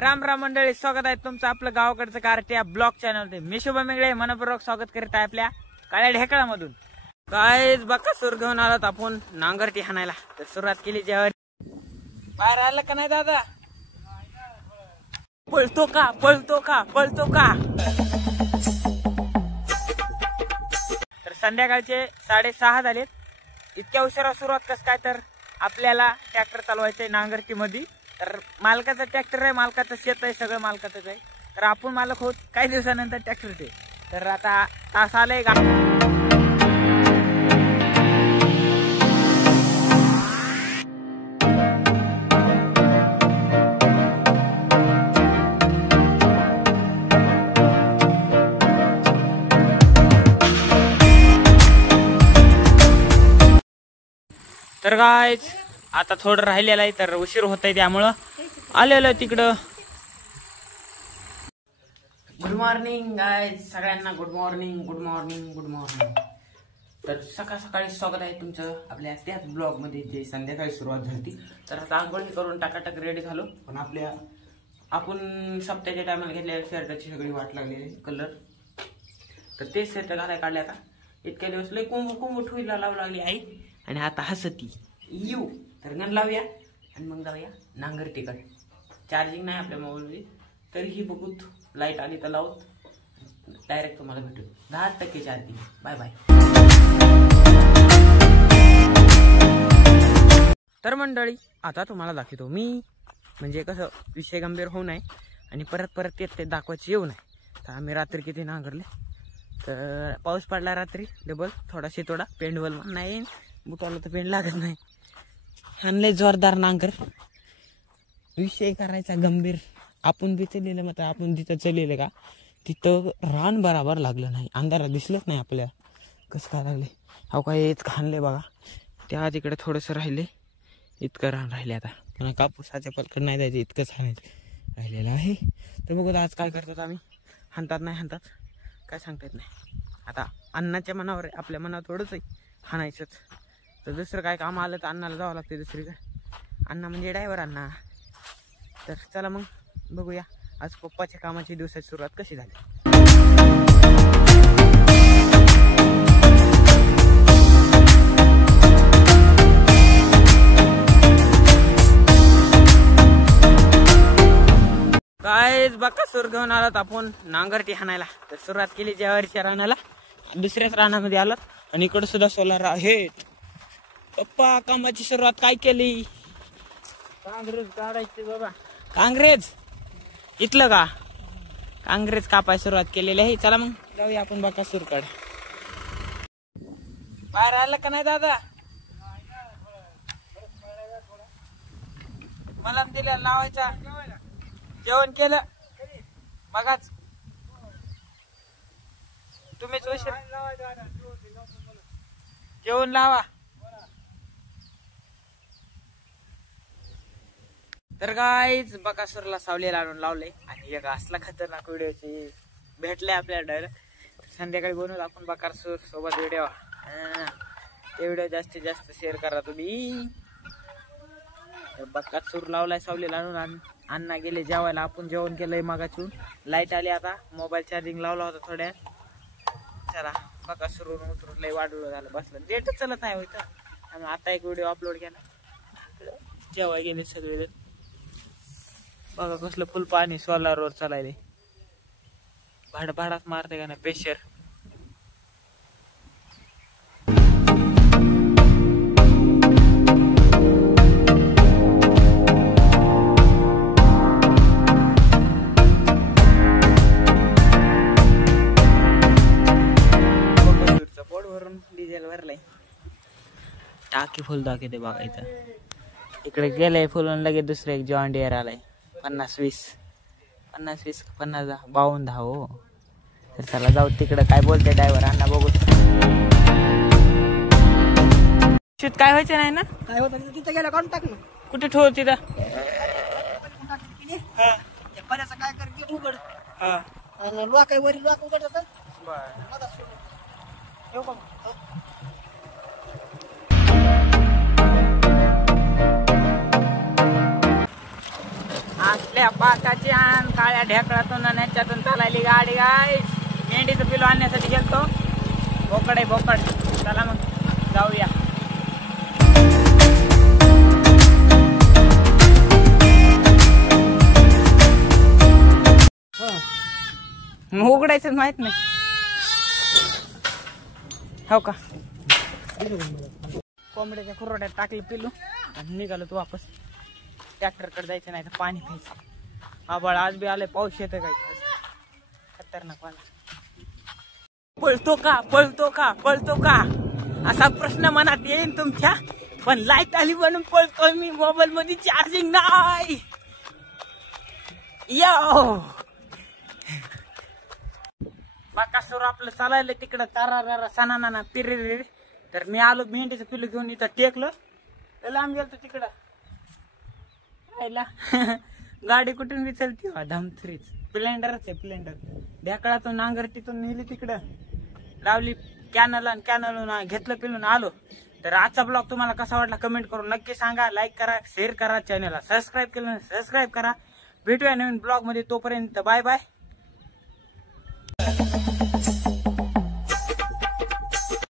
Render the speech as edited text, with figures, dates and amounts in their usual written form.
राम राम मंडळी, स्वागत आहे तुमचं आपलं गावाकडचं कारट्या ब्लॉग चॅनल. मी शुभ मेंगळे मनपूर्वक स्वागत करीत आहे आपल्या काळ्या ढेकळामधून. काय बकासूर घेऊन आलात आपण नांगरटी हाणायला. तर सुरुवात केली जेव्हा बाहेर आलं का नाही दादा? पळतो का पळतो का पळतो का? तर संध्याकाळचे 6:30 झालेत. इतक्या उशिरा सुरुवात कस काय? तर आपल्याला ट्रॅक्टर चालवायचंय नांगरटी मध्ये. तर मालकाचा ट्रॅक्टर आहे, मालकाचं शेत आहे, सगळं मालकाचंच आहे. तर आपण मालक होत काही दिवसानंतर ट्रॅक्टरचे. तर आता तास आलाय का? तर गायच आता थोडं राहिलेलं आहे, तर उशीर होत आहे, त्यामुळं आलेलं तिकडं. गुड मॉर्निंग गायज सगळ्यांना. Good morning good morning good morning. तर सकाळ सकाळी स्वागत आहे तुमचं आपल्या त्याच ब्लॉग मध्ये जे संध्याकाळी सुरुवात झाली. तर आता आंघोळी करून टाकाटाक रेडी झालो. पण आपण सप्त्याच्या टायमाला घेतलेल्या शर्टाची सगळी वाट लागलेली कलर. तर तेच शर्ट घालाय काढले. आता इतक्या दिवस लय कुंभ ठुईला लावू लागली आई, आणि आता हसती येऊ. तर गण लावूया आणि मग जाऊया नांगरटीकडे. चार्जिंग नाही आपल्या मोबाईलमध्ये, तरीही बघूत लाईट आली तर लावत. डायरेक्ट तुम्हाला भेटू 10% चार्जिंग. Bye bye. तर मंडळी आता तुम्हाला दाखवतो मी, म्हणजे कसं विषय गंभीर होऊ नये आणि परत ते दाखवायचे येऊ नये. तर आम्ही रात्री किती नांगरले. तर पाऊस पडला रात्री डबल, थोडा शितोडा. पेंडवल नाही, बुटाला तर पेंड लागत नाही. आणले जोरदार नांगर. विषय करायचा गंभीर. आपण बी चलेलं, मग आपण जिथं चलेलं का तिथं रान बराबर लागलं नाही. अंधारात दिसलंच नाही आपल्याला कसं काय लागले. अहो काय हेच खाणले बघा. त्या तिकडे थोडंसं राहिले, इतकं रान राहिले. आता पुन्हा कापूसाच्या पलकड नाही जायचं, इतकं छानायचं राहिलेलं आहे. तर बघू आज काय करतात आम्ही. हाणतात नाही हाणतात काय सांगता येत नाही. आता अन्नाच्या मनावर आहे, आपल्या मनावर थोडंच आहे हाणायचंच. तर दुसरं काय काम आलं तर अण्णाला जावं लागते दुसरीकडे. अण्णा म्हणजे ड्रायव्हर अण्णा. तर चला मग बघूया आज पप्पाच्या कामाची दिवसाची सुरुवात कशी झाली. काय बकासूर घेऊन आलात आपण नांगरटी हाणायला. तर सुरुवात केली ज्वारीच्या रानाला, दुसऱ्याच रानामध्ये आलात. आणि इकडे सुद्धा सोलार आहे. पप्पा कामाची सुरुवात काय केली? काँग्रेस काढायची बाबा. काँग्रेस इथलं का? काँग्रेस कापाय सुरुवात केलेली आहे. चला मग जाऊया आपण बकासूरकडे. बाहेर आलं का नाही दादा? मला दिल्या लावायचा. जेवण केलं बघाच. तुम्हीच उशीर. जेवण लावा. तर गाईच बकासूरला सावलीला आणून लावले. आणि एक असला खतरनाक व्हिडिओची भेटले आपल्याला डायरेक्ट. संध्याकाळी बनवून आपण बकासूर सोबत व्हिडिओ. ते व्हिडिओ जास्तीत जास्त शेअर करा तुम्ही. बकासूर लावलाय सावलीला आणून. अण्णा गेले जेवायला, आपण जेवण केलंय मागाचून. लाईट आली आता. मोबाईल चार्जिंग लावला होता थोड्या. चला बकासूरवरून उतरून लय वाढवलं झालं बसलं. डेटच चलत नाही होतं. आणि आता एक व्हिडिओ अपलोड केला. जेवाय गेले सगळे. बघा कसलं फुल पाणी सोलारवर चालायले. भाडाच मारते का ना प्रेशर. पोट भरून डिझेल भरलाय. टाकी फुल दाखवते बघा इथं. इकडे गेलंय फुलून लगेच दुसरं एक जॉन डिअर आलाय. 50-20 52 हो. तर चला जाऊ तिकडं. काय बोलते ड्रायव्हर अण्णा बघू. काय व्हायचं नाही ना? काय होत तिथं गेलं काढून टाक ना. कुठे ठेव तिथं? काय कर उघड. लोक वरील लोक उघडतात. असल्या पाकाची आण काळ्या ढेकळातून याच्यातून चालायली गाडी गाईस. मेंढीचं पिलो आणण्यासाठी गेलतो. बोकड आहे बोकड. चला मग जाऊया. उघडायचं माहित नाही हो का. कोंबड्याच्या खुरोड्यात टाकलं पिलू आणि निघालो तू वापस. ट्रॅक्टरकडे जायचं नाही तर पाणी प्यायचं. आबाळ आज बी आलंय. पाऊस येतोय काय खतरनाक पाणी. पळतो का पळतो का पळतो का असा प्रश्न मनात येईल तुमच्या. पण लाईट आली म्हणून पळतोय मी. मोबाईल मध्ये चार्जिंग नाही. यो बाकासूर आपलं चालायला तिकडं तारा सणाना तिरे. तर मी आलो मेंढीचं पिल्लू घेऊन इथं टेकलं. लांब गेलतो तिकडं गाडी कुठून विचलती धमथरीच. स्प्लेंडरच आहे स्प्लेंडर. ढेकळातून नांगरटीतून नेली तिकडं लावली कॅनल आणि कॅनल घेतलं पिलून आलो. तर आजचा ब्लॉग तुम्हाला कसा वाटला कमेंट करून नक्की सांगा. लाईक करा शेअर करा. चॅनलला सबस्क्राईब केलं सबस्क्राईब करा. भेटूया नवीन ब्लॉग मध्ये. तोपर्यंत बाय बाय.